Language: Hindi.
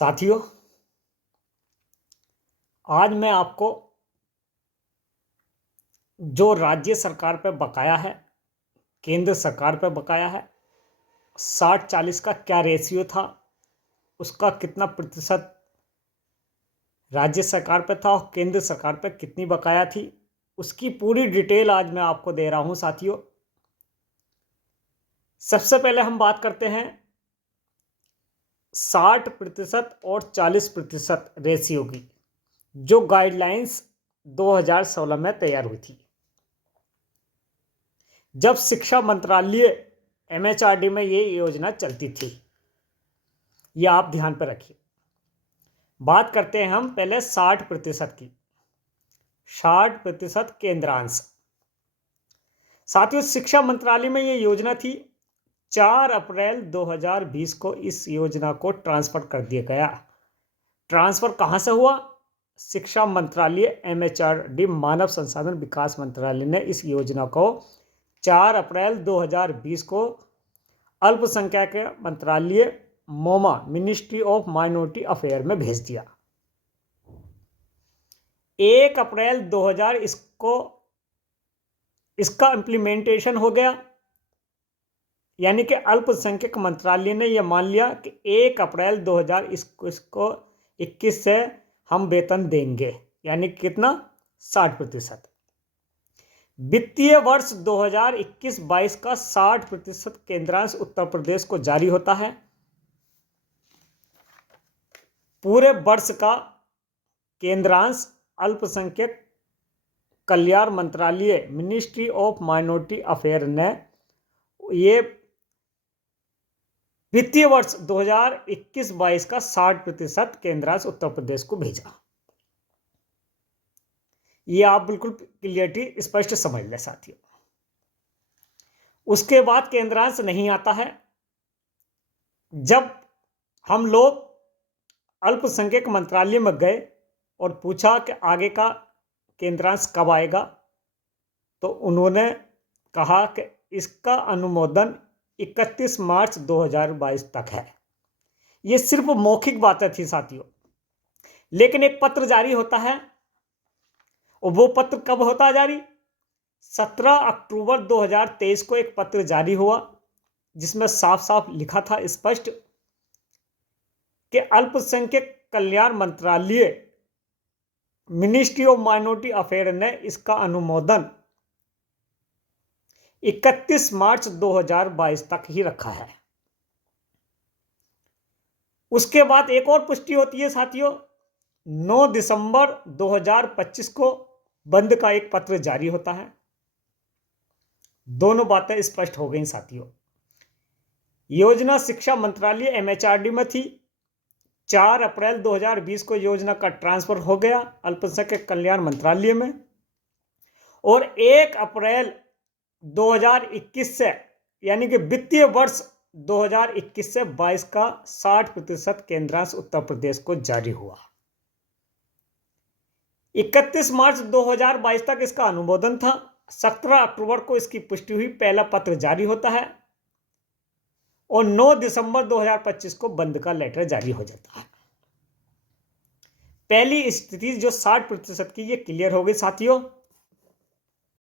साथियों, आज मैं आपको जो राज्य सरकार पे बकाया है, केंद्र सरकार पे बकाया है, 60-40 का क्या रेशियो था, उसका कितना प्रतिशत राज्य सरकार पे था और केंद्र सरकार पे कितनी बकाया थी, उसकी पूरी डिटेल आज मैं आपको दे रहा हूं। साथियों, सबसे पहले हम बात करते हैं 60% और 40% रेशियो की, जो गाइडलाइंस 2016 में तैयार हुई थी, जब शिक्षा मंत्रालय एमएचआरडी में ये योजना चलती थी। ये आप ध्यान पर रखिए। बात करते हैं हम पहले 60% की। 60% केंद्रांश। साथियों, शिक्षा मंत्रालय में ये योजना थी। 4 अप्रैल 2020 को इस योजना को ट्रांसफर कर दिया गया। ट्रांसफर कहां से हुआ? शिक्षा मंत्रालय एमएचआरडी मानव संसाधन विकास मंत्रालय ने इस योजना को 4 अप्रैल 2020 को अल्पसंख्यक मंत्रालय मोमा मिनिस्ट्री ऑफ माइनॉरिटी अफेयर में भेज दिया। 1 अप्रैल 2000 इसका इम्प्लीमेंटेशन हो गया, यानी कि अल्पसंख्यक मंत्रालय ने यह मान लिया कि 1 अप्रैल 2021 से हम वेतन देंगे, यानी कितना? 60%। वित्तीय वर्ष 2021-22 का 60% केंद्रांश उत्तर प्रदेश को जारी होता है। पूरे वर्ष का केंद्रांश अल्पसंख्यक कल्याण मंत्रालय मिनिस्ट्री ऑफ माइनॉरिटी अफेयर ने ये वित्तीय वर्ष 2021-22 का 60% केंद्रांश उत्तर प्रदेश को भेजा। ये आप बिल्कुल क्लियरिटी स्पष्ट समझ लें साथियों। उसके बाद केंद्रांश नहीं आता है। जब हम लोग अल्पसंख्यक मंत्रालय में गए और पूछा कि आगे का केंद्रांश कब आएगा, तो उन्होंने कहा कि इसका अनुमोदन 31 मार्च 2022 तक है। ये सिर्फ मौखिक बातें थी साथियों, लेकिन एक पत्र जारी होता है। और वो पत्र कब होता है जारी? 17 अक्टूबर 2023 को एक पत्र जारी हुआ, जिसमें साफ साफ लिखा था स्पष्ट कि अल्पसंख्यक कल्याण मंत्रालय मिनिस्ट्री ऑफ माइनॉरिटी अफेयर ने इसका अनुमोदन 31 मार्च 2022 तक ही रखा है। उसके बाद एक और पुष्टि होती है साथियों। 9 दिसंबर 2025 को बंद का एक पत्र जारी होता है। दोनों बातें स्पष्ट हो गई साथियों। योजना शिक्षा मंत्रालय एमएचआरडी में थी। 4 अप्रैल 2020 को योजना का ट्रांसफर हो गया अल्पसंख्यक कल्याण मंत्रालय में, और 1 अप्रैल 2021 से, यानी कि वित्तीय वर्ष 2021 से 22 का 60% केंद्रांश उत्तर प्रदेश को जारी हुआ। 31 मार्च 2022 तक इसका अनुमोदन था। 17 अक्टूबर को इसकी पुष्टि हुई, पहला पत्र जारी होता है, और 9 दिसंबर 2025 को बंद का लेटर जारी हो जाता है। पहली स्थिति जो 60% की, ये क्लियर हो गई साथियों।